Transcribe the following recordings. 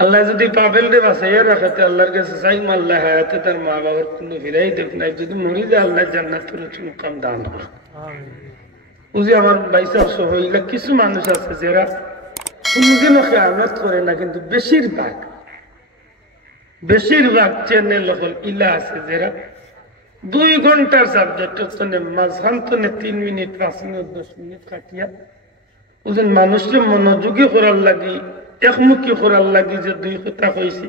আল্লাহ যদি পাবেল রে বাঁচাইয়া রাখাতে আল্লাহর কাছে চাই আল্লাহ হায়াতে তার মা বাবার কোনো ফিরাই দেখ নাই, যদি মরি যায় আল্লাহ জান্নাতের উচ্চ মুকাম দান করে। বুঝি আমার বাইসাব সহ এগুলা কিছু মানুষ আছে যারা কোনদিনও খেয়ানত করে না, কিন্তু বেশিরভাগ চ্যানেল হল ইলা আছে যারা 2 ঘন্টার সাবজেক্ট মাঝখান তো 3 মিনিট 5 মিনিট 10 মিনিট কাটিয়া বুঝেন মানুষকে মনোযোগী করার লাগি একমুখী করার লাগি যে 2 কথা কইছি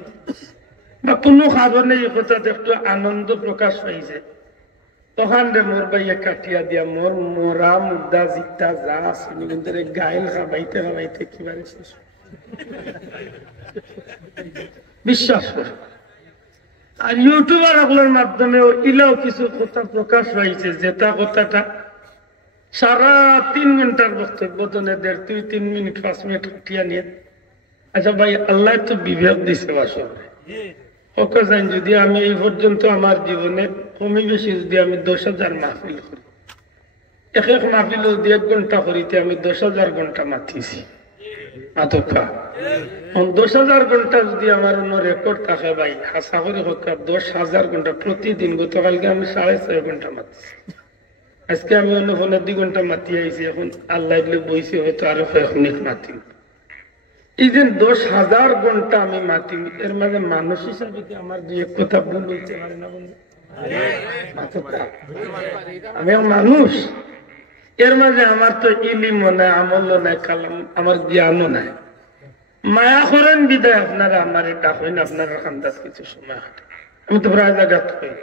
বা কোনো কারণে এই কথাতে একটু আনন্দ প্রকাশ পাইছে, তখন রে মোর ভাইয়া কাটিয়া দিয়া মোর মোরা মুদ্দা জিতা যা আসেনি কিন্তু গাইল খাবাইতে খাবাইতে কিবারে শেষ। বিশ্বাস করে আর ইউটিউবার আপনার মাধ্যমে ইলাও কিছু কথা প্রকাশ পাইছে, যেটা কথাটা সারা 3 ঘন্টার বক্তব্য তো 1.5-3 মিনিট 5 মিনিট কাটিয়া নিয়ে। আচ্ছা ভাই, আল্লাহ তো বিবেক দিছে আসলে ওকে জান, যদি আমি এই পর্যন্ত আমার জীবনে কমই বেশি যদি আমি 10,000 মাহফিল করি, এক মাহফিল যদি 1 ঘন্টা করিতে আমি 10,000 ঘন্টা মাতিছি আতকা। 10,000 ঘন্টা যদি আমার অন্য রেকর্ড থাকে ভাই, আশা করি 10,000 ঘন্টা প্রতিদিন। গতকালকে আমি 6.5 ঘন্টা মাতিছি, আজকে আমি অন্য ফোনে 2 ঘন্টা মাতি আইছি। এখন আল্লাহ বইছি হয়তো আরো 1 মিনিট মাতিম। এই যে 10,000 ঘন্টা আমি মাতি, এর মাঝে মানুষ হিসাবে আমার 2-1 কথা ভুল হইতে পারে না বন্ধু? আমি মানুষ, এর মাঝে আমার তো ইলিমও নাই, আমলও নাই, কালাম আমার জ্ঞানও নাই। মায়া করেন বিদায় আপনারা আমার ডাকেন, আপনারা খান্দাস কিছু সময় হাঁটে। আমি তো প্রায় জায়গাত কই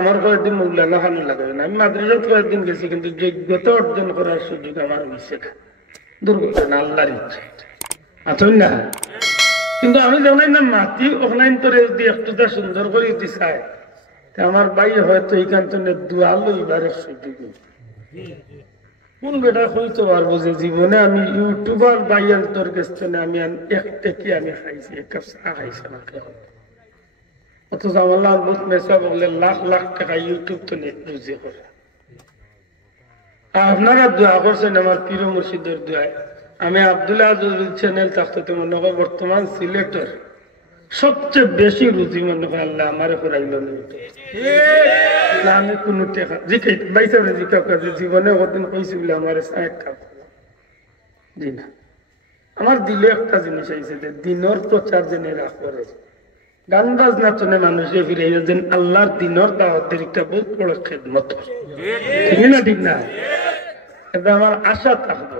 আমার কয়েকদিন মৌলানা খানো লাগাবে না। আমি মাদ্রাসাত কয়েকদিন গেছি, কিন্তু যোগ্যতা অর্জন করার সুযোগ আমার হয়েছে না। দুর্ঘটনা আল্লাহর ইচ্ছা আছেন না। কিন্তু আমি জানাই না মাটি ওখানে তোরে যদি একটুটা সুন্দর করে দিতে চায়, আমার ভাই হয়তো এইখান থেকে দোয়া লইবারের সুযোগ। কোন বেটা হইতে পারবো যে জীবনে আমি ইউটিউবার বাইয়াল তোর কাছে আমি 1 টাকা আমি খাইছি, 1 কাপ চা খাইছি না। অথচ আমার বহুত মেসা বললে লাখ লাখ টাকা ইউটিউব তো রুজি করে। আপনারা দোয়া করছেন আমার প্রিয় মুর্শিদের দোয়ায়। আমি আব্দুল্লাহ চ্যানেল থাকতে মনে হয় বর্তমান সিলেটের সবচেয়ে বেশি রুজি মনে হয় আল্লাহ আমার করাইল। আমি কোন টাকা জীবনে কদিন কইছি বলে আমার জি না। আমার দিলে একটা জিনিস আইছে যে দিনের প্রচার যেন এরা করে, গান বাজনা চনে মানুষে ফিরে যেন আল্লাহর দিনের দাওয়াতের একটা বহুত বড় খেদমত, ঠিক না? ঠিক না? এটা আমার আশা থাকবো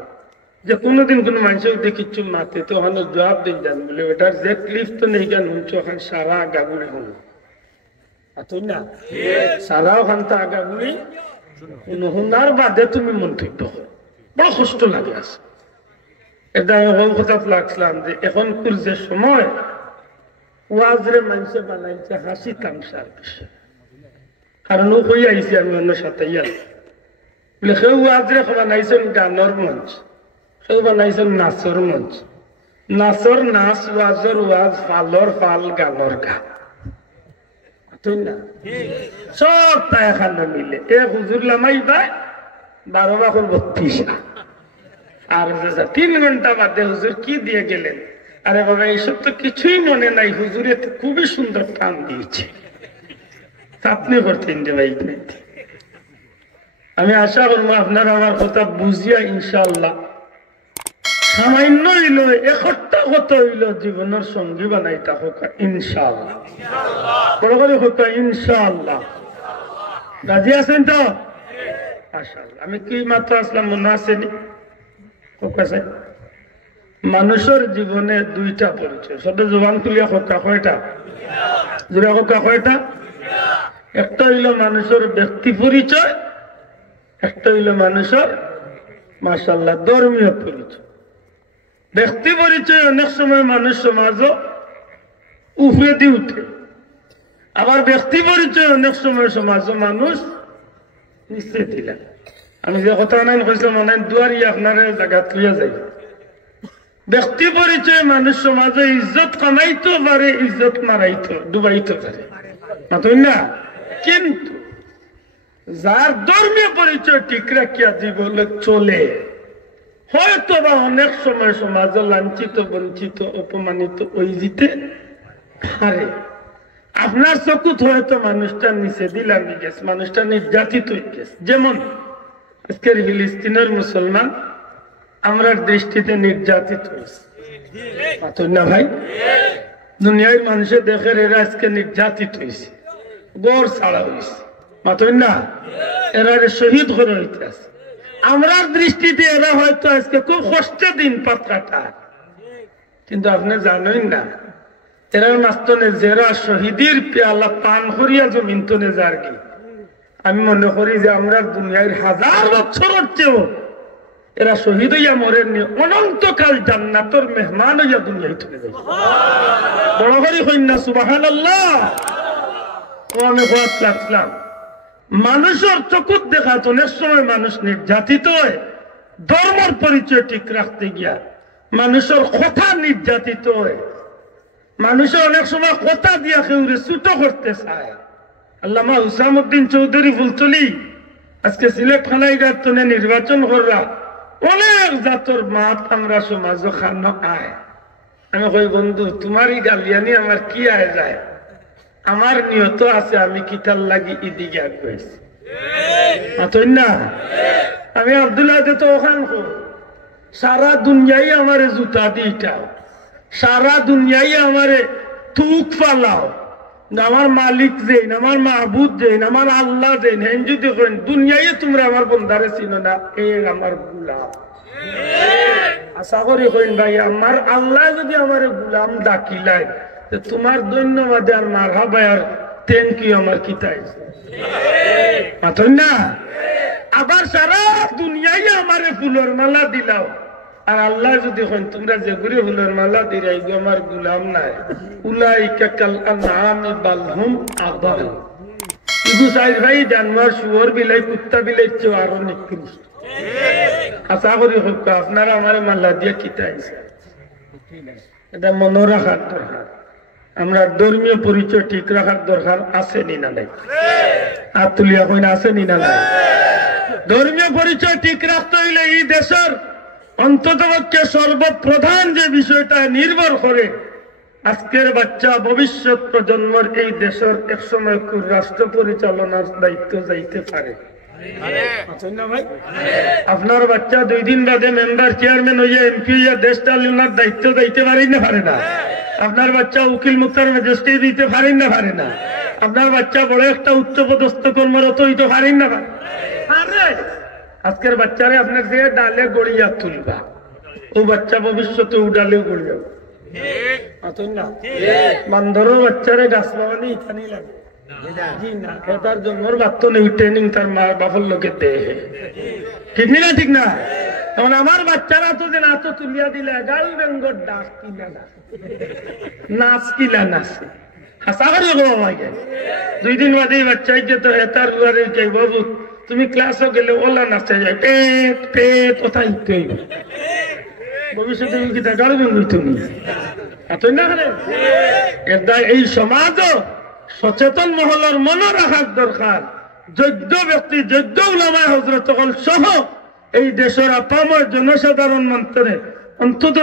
যে কোনোদিন কোনো মানুষের দেখিচ্ছু মাতে তো ওখানে জবাব দিন যান বলে ওটার যে ক্লিপ তো নেই গান শুনছো ওখানে সারা আগাগুড়ি হল না, সারা ওখান তো আগাগুড়ি হুনার বাদে তুমি মন্তব্য করো, বড় কষ্ট লাগে আছে। এটা আমি হল কথা লাগছিলাম যে এখন যে সময় ওয়াজরে মানুষে বানাইছে হাসি তামসার বিষয়, কারণ ও কই আইছি আমি অন্য সাথে বলে সেই ওয়াজরে বানাইছেন গানের মঞ্চ, সেই বানাইছেন নাচর মঞ্চ। নাচর নাচ, ওয়াজর ওয়াজ, ফালর ফাল, গালর গা, সব তাই এখানে মিলে এক হুজুর লামাই পায় 12 বাকর 32 আর 3 ঘন্টা বাদে হুজুর কি দিয়ে গেলেন। আরে বাবা এইসব তো কিছুই মনে নাই, হুজুরে তো খুবই সুন্দর টান দিয়েছে, আপনি করতেন যে ভাই। আমি আশা করবো আপনারা আমার কথা বুঝিয়া ইনশাআল্লাহ সামান্য হইল 1টা কথা হইল জীবনের সঙ্গী বানাইতা হোক ইনশাআল্লাহ, বড় করে হোক ইনশাআল্লাহ। রাজি আছেন তো? মাশাআল্লাহ। আমি কি মাত্র আসলাম মনে আসেনি? মানুষের জীবনে 2টা পরিচয়, সব জবান খুলিয়া হোকা কয়টা? জোরে হোকা কয়টা? একটা হইল মানুষের ব্যক্তি পরিচয়, একটা হইল মানুষের মাশাআল্লাহ ধর্মীয় পরিচয়। ব্যক্তি পরিচয় অনেক সময় মানুষ সমাজ উফে দিয়ে উঠে, আবার ব্যক্তি পরিচয় অনেক সময় সমাজ মানুষ নিচে দিলেন। আমি যে কথা নাই কইছিলাম অনেক দুয়ারি আপনার জায়গা তুইয়া যাই। ব্যক্তি পরিচয় মানুষ সমাজে ইজ্জত কামাইতে পারে, ইজ্জত মারাইতে ডুবাইতে পারে না, কিন্তু যার ধর্মীয় পরিচয় ঠিক রাখিয়া জীবনে চলে হয়তো বা অনেক সময় সমাজে লাঞ্ছিত বঞ্চিত অপমানিত ওই দিতে পারে। আপনার চকুত হয়তো মানুষটা নিচে দিলাম গেছে, মানুষটা নির্যাতিত হয়ে গেছে। যেমন আজকের ফিলিস্তিনের মুসলমান আমরা দৃষ্টিতে নির্যাতিত হয়েছে না ভাই? দুনিয়ার মানুষের দেখে এরা আজকে নির্যাতিত হয়েছে, গড় ছাড়া হয়েছে মাতই না, এরা শহীদ করে হইতে আছে। আমরার দৃষ্টিতে এরা হয়তো আজকে খুব কষ্টে দিন পাত কাটা, কিন্তু আপনি জানেন না এরার মাস্তনে যারা শহীদের পেয়ালা পান করিয়া জমিন তনে যার কি, আমি মনে করি যে আমরা দুনিয়ার 1000 বছরের চেয়েও এরা শহীদ হইয়া মরেননি, অনন্তকাল জান্নাতের মেহমান হইয়া দুনিয়ায় চলে যাবে। বড় করি হইন না সুবহানাল্লাহ। ও আমি হওয়াত লাগলাম মানুষের চকুত দেখা তো অনেক সময় মানুষ নির্যাতিত হয়, ধর্মের পরিচয় ঠিক রাখতে গিয়া মানুষের কথা নির্যাতিত হয়, মানুষের অনেক সময় কথা দিয়া কেউ ছোট করতে চায়। আল্লামা হুসামউদ্দিন চৌধুরী ফুলতলি আজকে সিলেট খানাইঘাট তনে নির্বাচন কররা অনেক জাতর মাত আমরা সমাজ খানো আয়। আমি কই বন্ধু তোমারই গালিয়ানি আমার কি আয় যায়, আমার নিয়ত আছে আমি কিতার লাগি ইদিকে আগাইছি না। আমি আব্দুল্লাহ তো ওখান সারা দুনিয়ায় আমারে জুতা দিটাও, সারা দুনিয়ায় আমারে থুক ফালাও, আমার মালিক যেন, আমার মাহবুদ যেন, আমার আল্লাহ যেন, হেন যদি করেন দুনিয়ায় তোমরা আমার বন্ধারে চিনো না, এ আমার গুলাম। আশা করি কইন ভাই আমার আল্লাহ যদি আমার গুলাম ডাকিলাই তোমার ধন্যবাদ আর মারহাবা আর থ্যাংক ইউ আমার কিতাই মাথন না। আবার সারা দুনিয়ায় আমারে ফুলের মালা দিলাও, আর আল্লাহ যদি কইন তোমরা যে ঘুরে ফুলের মালা দিলাই আমার গুলাম নাই, উলাইকা কাল আনআমি বাল হুম আদাল। ইদু সাইদ ভাই জানোয়ার শুয়োর বিলাই কুত্তা বিলাই চেয়ে আরো নিকৃষ্ট। আশা করি হোক আপনারা আমার মাল্লা দিয়ে কিতাইছে, এটা মনে রাখার দরকার। আমরা ধর্মীয় পরিচয় ঠিক রাখার দরকার আছে নি না নাই? আর তুলিয়া কইনা আছে নি না নাই? ধর্মীয় পরিচয় ঠিক রাখতে হইলে এই দেশের অন্ততপক্ষে সর্বপ্রধান যে বিষয়টা নির্ভর করে আজকের বাচ্চা ভবিষ্যৎ প্রজন্মের এই দেশের একসময় রাষ্ট্র পরিচালনার দায়িত্ব যাইতে পারে। আপনার বাচ্চা 2 দিন বাদে মেম্বার চেয়ারম্যান হইয়া এমপি হইয়া দেশ চালানোর দায়িত্ব দিতে পারেন না পারে না? আপনার বাচ্চা উকিল মুক্তার ম্যাজিস্ট্রেট দিতে পারেন না পারে না? আপনার বাচ্চা বড় একটা উচ্চপদস্থ কর্মরত হইতে পারেন না পারে? আজকের বাচ্চারে আপনার যে ডালে গড়িয়া তুলবা, ও বাচ্চা ভবিষ্যতে উডালে গড়িয়া বান্ধরের বাচ্চারে গাছ বাগানি ইখানি লাগে তার জন্মর বাত্ত নেই ট্রেনিং তার মা বাপর লোকে দেহে, ঠিক না? ঠিক না? তখন আমার বাচ্চারা তো যে নাচ তুলিয়া দিলে গাল বেঙ্গর ডাক কিলা নাচ কিলা নাচে হাসা করে বাবাকে 2 দিন বাদে বাচ্চাই যে তো এতার যাই বাবু তুমি ক্লাসও গেলে ওলা নাচে যায় পেট পেট ওটাই ভবিষ্যতে গাল বেঙ্গ তুমি এই সমাজও সচেতন মহলের মনে রাখার দরকার। যোগ্য ব্যক্তি যোগ্য উলামা হযরত সহ এই দেশের আপামর জনসাধারণ মন্ত্রে অন্তত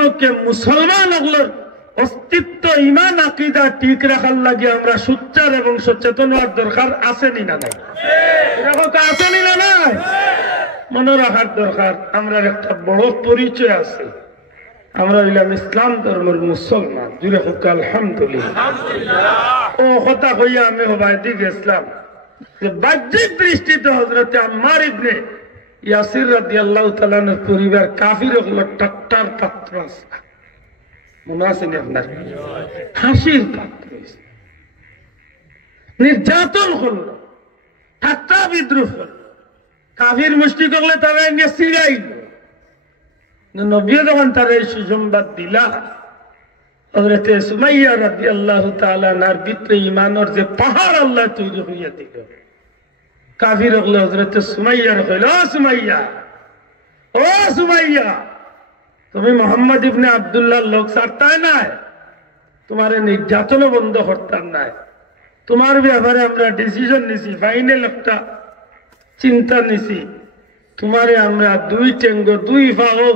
মুসলমান হলের অস্তিত্ব ইমান আকিদা ঠিক রাখার লাগে আমরা সুচ্চার এবং সচেতন হওয়ার দরকার আছে নি না নাই? আছে নি না নাই? মনে রাখার দরকার। আমরা একটা বড় পরিচয় আছে, আমরা হইলাম ইসলাম ধর্মের মুসলমান। জুড়ে হোক আলহামদুলিল্লাহ। ও কথা কইয়া আমি হবাই দিকে ইসলাম যে বাহ্যিক দৃষ্টিতে হযরত আম্মার ইবনে ইয়াসির রাদিয়াল্লাহু তাআলা এর পরিবার কাফির হলো ঠাট্টার পাত্র আছে, মনে আছে নি আপনার? হাসির পাত্র, নির্যাতন হলো, ঠাট্টা বিদ্রুপ হলো, কাফির মুশরিক হলে তারা এনে সিরাইল। নবী যখন তার এই সুসংবাদ দিলা হযরত সুমাইয়া রাদিয়াল্লাহু তাআলা নার ভিতরে ঈমানের যে পাহাড় আল্লাহ তৈরি হইয়া দিল, কাফির হলো হযরত সুমাইয়ার কইল, ও সুমাইয়া, ও সুমাইয়া, তুমি মুহাম্মদ ইবনে আব্দুল্লাহর লোক ছাড়তাই নাই, তোমার নির্যাতন বন্ধ করতাম নাই, তোমার ব্যাপারে আমরা ডিসিশন নিছি, ফাইনাল একটা চিন্তা নিছি, তোমারে আমরা 2 টেঙ্গো 2 পাও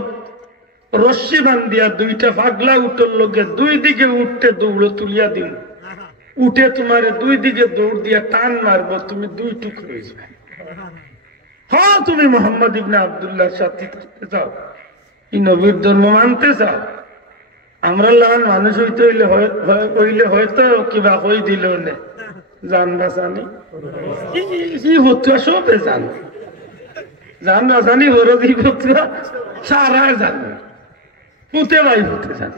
রশ্মি বান্ধিয়া দুইটা পাগলা উঠর লোকে দুই দিকে উঠতে দৌড় তুলিয়া দিন, উঠে তোমারে দুই দিকে দৌড় দিয়া টান মারবো, তুমি দুই টুকরো হয়ে যাবে। হ্যাঁ, তুমি মোহাম্মদ ইবনে আব্দুল্লাহর সাথী থাকতে চাও, এই নবীর ধর্ম মানতে চাও, আমরা লাগান মানুষ হইতে হইলে হয়তো কিবা হই দিল নে জান বাঁচানি হতুয়া সবে জান, জান বাঁচানি হরদি হতুয়া সারা জান, পুঁতে ভাই পুঁতে জান।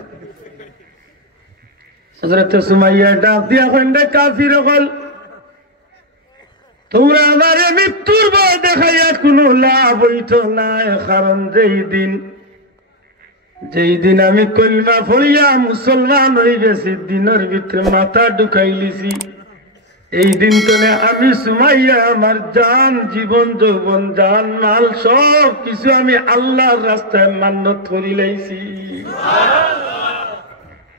হযরত সুমাইয়া ডাক দিয়া কইন্ডে কাফির হল, তোমরা আমারে মৃত্যুর ভয় দেখাইয়া কোনো লাভ হইত না, কারণ যেই দিন আমি কলমা পড়িয়া মুসলমান হয়ে গেছি, দিনের ভিতরে মাথা ঢুকাই লিছি, এই দিন তনে আমি সুমাইয়া আমার জান, জীবন, যৌবন, জান, মাল সব কিছু আমি আল্লাহর রাস্তায় মান্যত করি লাইছি।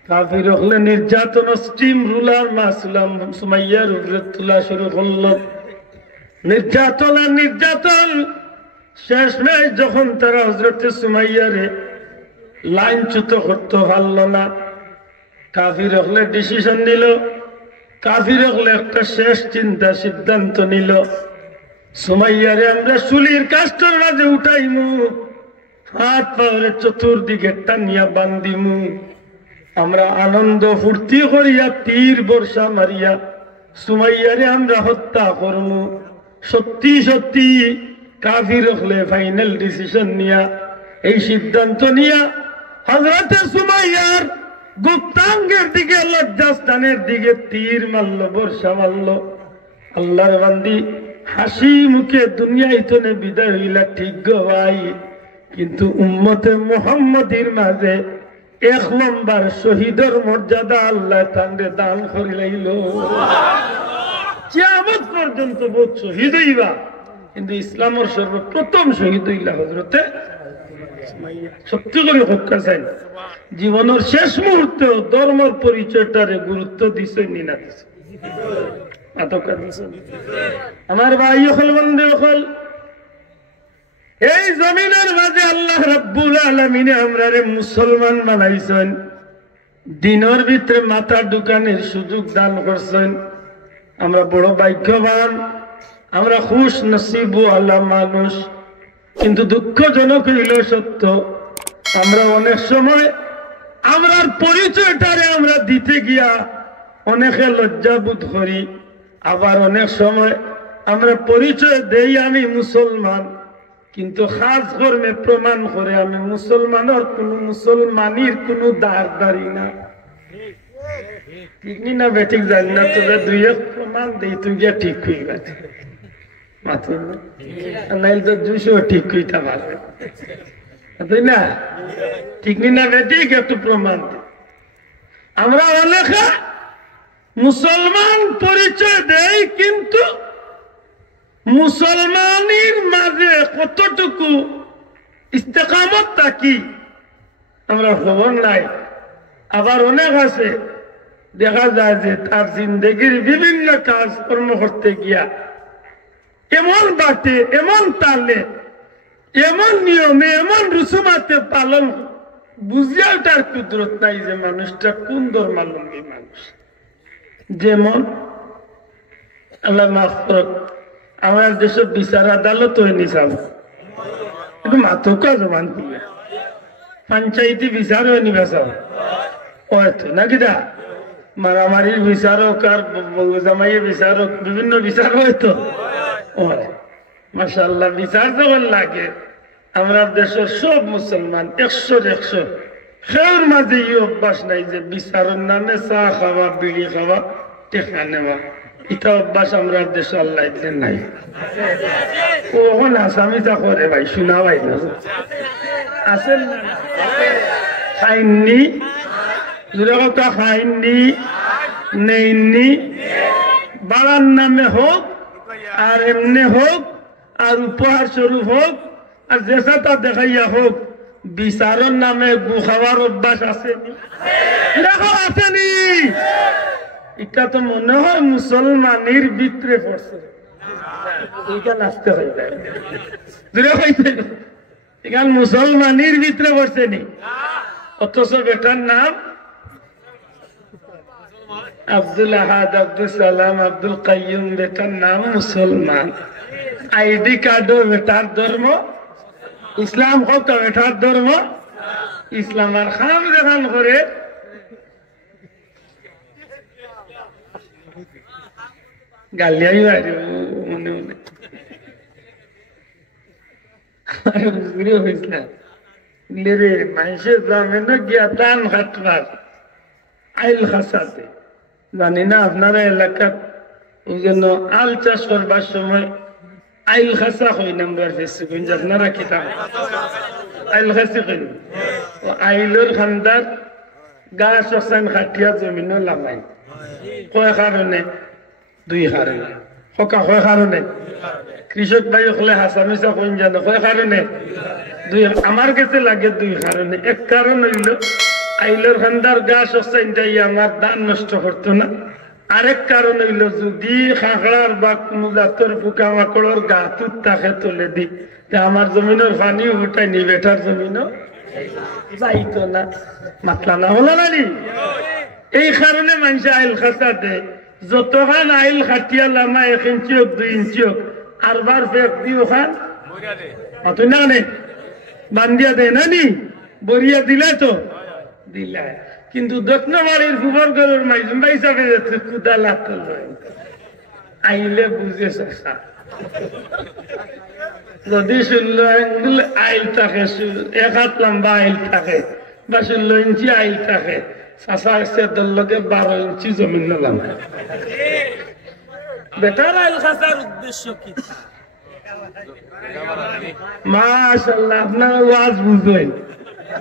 কাফির হলে নির্যাতন স্টিম রুলার মাসুলাম সুমাইয়ার উপরে তোলা শুরু করলো, নির্যাতন আর নির্যাতন। শেষ মেশ যখন তারা হযরত সুমাইয়ারে লাইনচ্যুত করতে পারল না, কাফির হলে ডিসিশন নিল, কাফির হলে একটা শেষ চিন্তা সিদ্ধান্ত নিল, সুমাইয়ারে আমরা চুলির কাষ্ঠের মাঝে উঠাইমু, হাত পাওয়ারে চতুর্দিকে টানিয়া বান্ধিমু, আমরা আনন্দ ফুর্তি করিয়া তীর বর্ষা মারিয়া সুমাইয়ারে আমরা হত্যা করমু। সত্যি সত্যি কাফির হলে ফাইনাল ডিসিশন নিয়া, এই সিদ্ধান্ত নিয়া হযরত সুমাইয়ার গুপ্তাঙ্গের দিকে, লজ্জাস্থানের দিকে তীর মারল, বর্ষা মারল। আল্লাহর বান্দি হাসি মুখে দুনিয়ায় তনে বিদায় হইলা, ঠিক গো ভাই, কিন্তু উম্মতে মুহাম্মদীর মাঝে 1 নম্বর শহীদের মর্যাদা আল্লাহ তাঁরে দান করিলাইল। কিয়ামত পর্যন্ত বহুত শহীদ হইবা, কিন্তু ইসলামের সর্বপ্রথম শহীদ হইলা হযরতে সুমাইয়া। সত্যি করে হত্যা চাই, জীবনের শেষ মুহূর্তে ধর্মের পরিচয়টারে গুরুত্ব দিছে নি না দিছে? আমার ভাই হল, বন্ধু হল, এই জমিনের মাঝে আল্লাহ রাব্বুল আলামিন আমরারে মুসলমান বানাইছেন, দিনের ভিতরে মাথা ঢুকানোর সুযোগ দান করছেন। আমরা বড় ভাগ্যবান, আমরা খুশ নসিব আল্লাহ মানুষ। কিন্তু দুঃখজনক হইল সত্য, আমরা অনেক সময় আমরার পরিচয়টারে আমরা দিতে গিয়া অনেকে লজ্জা বোধ করি, আবার অনেক সময় আমরা পরিচয় দেই আমি মুসলমান, কিন্তু খাস কর্মে প্রমাণ করে আমি মুসলমানের কোন মুসলমানির কোন দাঁড় না। ঠিক না বেঠিক জানি না, তোরা 2-1 প্রমাণ দেই তুই গিয়া ঠিক হয়ে গেছে, নাইলে তো 200 ঠিক হইতে পারবে, তাই না? ঠিক না বেঠিক, একটু প্রমাণ দে। আমরা অনেকে মুসলমান পরিচয় দেই, কিন্তু মুসলমানের মাঝে কতটুকু ইস্তেকামত থাকি আমরা খবর নাই। আবার অনেক আছে দেখা যায় যে তার জিন্দগির বিভিন্ন কাজ কর্ম করতে গিয়া এমন বাটে, এমন তালে, এমন নিয়মে, এমন রুসুমাতে পালন বুঝিয়াও তার কুদরত নাই যে মানুষটা কোন ধর্মাবলম্বী মানুষ। যেমন আল্লাহ মাফ করুক, আমার দেশের বিচার আদালত হয়নি সাব একটু মাথকা জমান করবে, পঞ্চায়েতি বিচার হয়নি বেসাব হয়তো নাকি দা, মারামারির বিচারক আর জামাইয়ের বিচারক, বিভিন্ন বিচার হয়তো। মাশাআল্লাহ, বিচার যখন লাগে আমরা দেশের সব মুসলমান 100 সের মাঝে এই অভ্যাস নাই যে বিচারের নামে চা খাওয়া, বিড়ি খাওয়া, টেকা নেওয়া, এটা অভ্যাস আমরা দেশে আল্লাহ দিলেন নাই। ওখানে আসামিটা করে ভাই, শোনা ভাই না আছেন না? খাইননি কথা, খাইননি নেইনি, বাড়ার নামে হোক আর এমনি হোক আর উপহার স্বরূপ হোক আর যেটা দেখাইয়া হোক, বিচারের নামে গু খাওয়ার অভ্যাস আসেনি? দেখো আসেনি? এটা তো মনে হয় মুসলমানের ভিতরে পড়ছে, এটা নাচতে হয়ে যায়। এখানে মুসলমানের ভিতরে বসছে নি, অথচ বেটার নাম আব্দুল আহাদ, আব্দুল সালাম, আব্দুল কাইয়ুম, বেটার নাম মুসলমান। আইডি কার্ডও বেটার ধর্ম ইসলাম, হোক বেটার ধর্ম ইসলাম। আর খাম যেখান করে গালিয়াই বাইরে মনে মনে হয়েছিল রে মানুষের জানে না গিয়া দান খাটবার আইল খাসাতে। জানি না আপনারা এলাকার ওই জন্য আল চাষ করবার সময় আইল খাসা হই নাম্বার ফেসি কইন, আপনারা কি আইল খাসি কইন। আইলর খান্দার গাছ শসান খাটিয়া জমিন লামাই কয় কারণে? দুই কারণে। সকা কয় কারণে? কৃষক ভাই হলে হাসামিসা কইন জানো কয় কারণে? দুই। আমার কাছে লাগে দুই কারণে। এক কারণ হইল আইলর খান্দার গাছ শসান যাই আমার ধান নষ্ট করতো না। আরেক কারণ হইল যদি খাঁকড়ার বা কোন জাতের পোকা মাকড়ের গা তুত তাকে তুলে দি আমার জমিনের পানি উঠাই নি, বেটার জমিনও যাইতো না। মাতলা না হলো না নি? এই কারণে মানুষ আইল খাসা দেয়। যতখান আইল খাটিয়া লামা 1 ইঞ্চি হোক 2 ইঞ্চি হোক আরবার ফেক দি ওখান না নে বান্ধিয়া দেয় না নি, বরিয়া দিলে তো দিলা। কিন্তু দক্ষিণ বাড়ির গোবর গরুর মাইজুম ভাই হিসাবে কুদা লাগতো আইলে বুঝে সা যদি 16 আইল থাকে, 1 হাত লম্বা আইল থাকে বা 16 ইঞ্চি আইল থাকে, চাষা সেদর লগে 12 ইঞ্চি জমিন নাম বেটার আইল খাসার উদ্দেশ্য কি? মাশাআল্লাহ, আপনারা ওয়াজ বুঝবেন।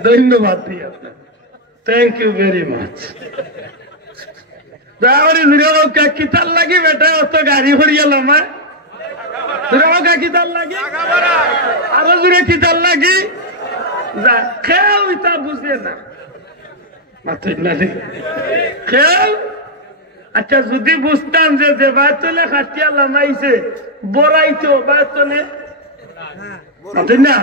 ধন্যবাদ দিই আপনার। Thank you very much. কিতার লাগি বেটা অত গাড়ি হরিয়ালাম কিতার লাগি আরো জুড়ে কিতার লাগি খেয়াল ইতা বুঝে না খেয়াল। আচ্ছা যদি বুঝতাম যে বাতলে খাটিয়া লামাইছে বড়াইতো বাতলে না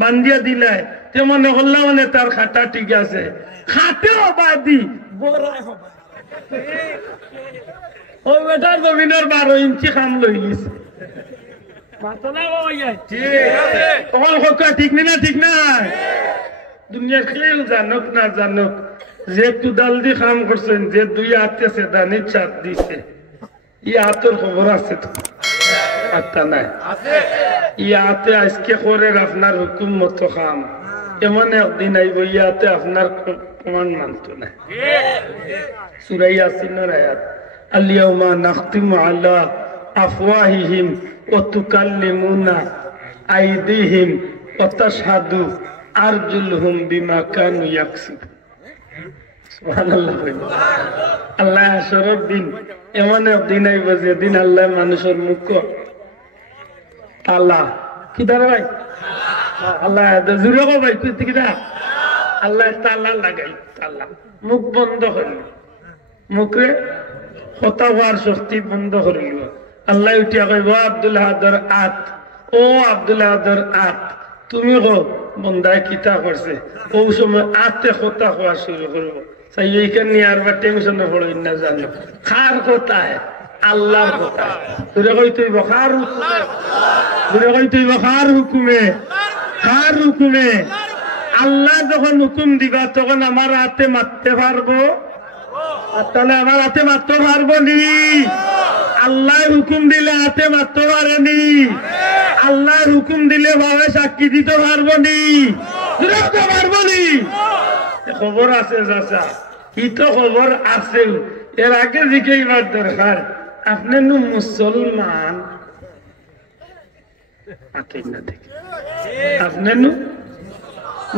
বান্ধিয়া দিলে তে মনে করলাম মানে তার খাটা ঠিক আছে, খাটেও বাদি বড়াই হবা ও বেটার জমিনের 12 ইঞ্চি খাম লই গেছে। ঠিক না ঠিক না? দুনিয়ার খেল জানুক না জানুক, যে কুদাল দি কাম করছেন, যে 2 হাতে সেদানি চাপ দিছে, ই হাতের খবর আছে তো? আত্মা নাই ইয়াতে আজকে করে আপনার হুকুম মতো খাম, এমন একদিন আইব ইয়াতে আপনার প্রমাণ মানত না। সূরা ইয়াসিনের আয়াত, আল-ইয়াউমা নাখতিমু আলা আফওয়াহিহিম ওয়া তুকাল্লিমুনা আইদিহিম ওয়া তাশহাদু আরজুলুহুম বিমা কানু ইয়াকসিবুন। সুবহানাল্লাহ। আল্লাহ হাসরের দিন এমন একদিন আইব যেদিন আল্লাহ মানুষের মুখ তালা কি দাঁড়া ভাই আল্লাহ জুড়ে গো ভাই তুই কিনা আল্লাহ তালা লাগাই, তালা মুখ বন্ধ করিল, মুখে কথা হওয়ার শক্তি বন্ধ করিল। আল্লাহ উঠিয়া কইব আব্দুল আহাদর আত, ও আব্দুল আহাদর আত, তুমি কো বন্দায় কিতা করছে। ও সময় আতে কথা হওয়া শুরু করবো। তাই এইখানে নিয়ে আর বা টেনশনে পড়ই না, জানো কার কোথায়? আল্লাহর কথা। তুই কই তুই বখার হুকুমে, তুই কই তুই বখার হুকুমে, কার হুকুমে? আল্লাহ যখন হুকুম দিবা তখন আমার হাতে মারতে পারবো? তাহলে আমার হাতে মারতে পারবো নি? আল্লাহ হুকুম দিলে হাতে মারতে পারেনি। আল্লাহ হুকুম দিলে ভাবে সাক্ষী দিতে পারবো নি? পারবো নি? খবর আছে চাচা, ই তো খবর আছে। এর আগে জিজ্ঞাসা দরকার, আপনি নু মুসলমান? আপনি নু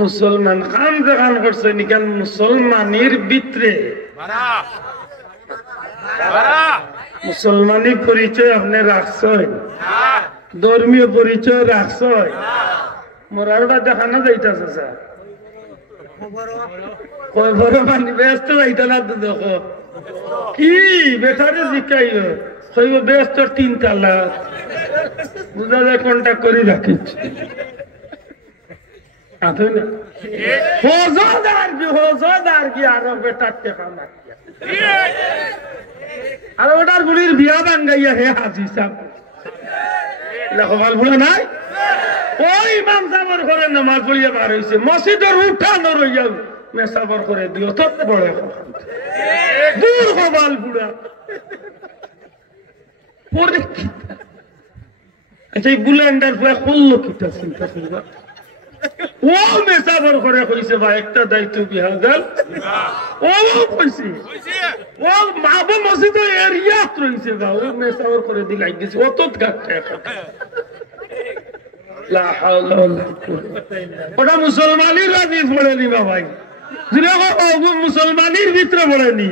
মুসলমান খান যেখান করছে নিকান মুসলমানের ভিতরে মুসলমানি পরিচয় আপনি রাখছই, ধর্মীয় পরিচয় রাখছই। মরার বা দেখানো যাইতেছে স্যার, ব্যস্ত যাইতে না তো দেখো কি বেটারে জিকাই কইব ব্যস্ত 3 তালা বুঝা যায় কন্ট্যাক্ট করে রাখিস। আধুন হজদার কি আরো বেটার টেকা মারিয়া আর ওটার গুলির বিয়া বাঙ্গাইয়া হে হাজি সাহেব লেখবাল ভুলে নাই ওই ইমাম সাহেবের ঘরে নামাজ পড়িয়া বার হয়েছে মসজিদের উঠানো রইয়া মেসাবর করে দিও তত বড় দূর হবাল বুড়া পরীক্ষিতা আচ্ছা এই বুলেন্ডার পরে করলো কিটা চিন্তা করবা ও মেসাবর করে কইছে ভাই একটা দায়িত্ব বিহা দেন ও কইছে ও মাবো মসজিদে এরিয়া রইছে বা ও মেসাবর করে দিলাই গেছে অত গাটে লা হাওলা ওয়ালা ওটা মুসলমানের রাজি পড়ে নিবা ভাই যিনি মুসলমানের ভিতরে পড়েনি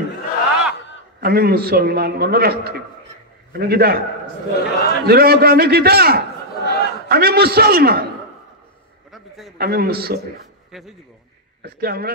আমি মুসলমান মনে রাখতে আমি কিটা আমি কিটা আমি মুসলমান আজকে আমরা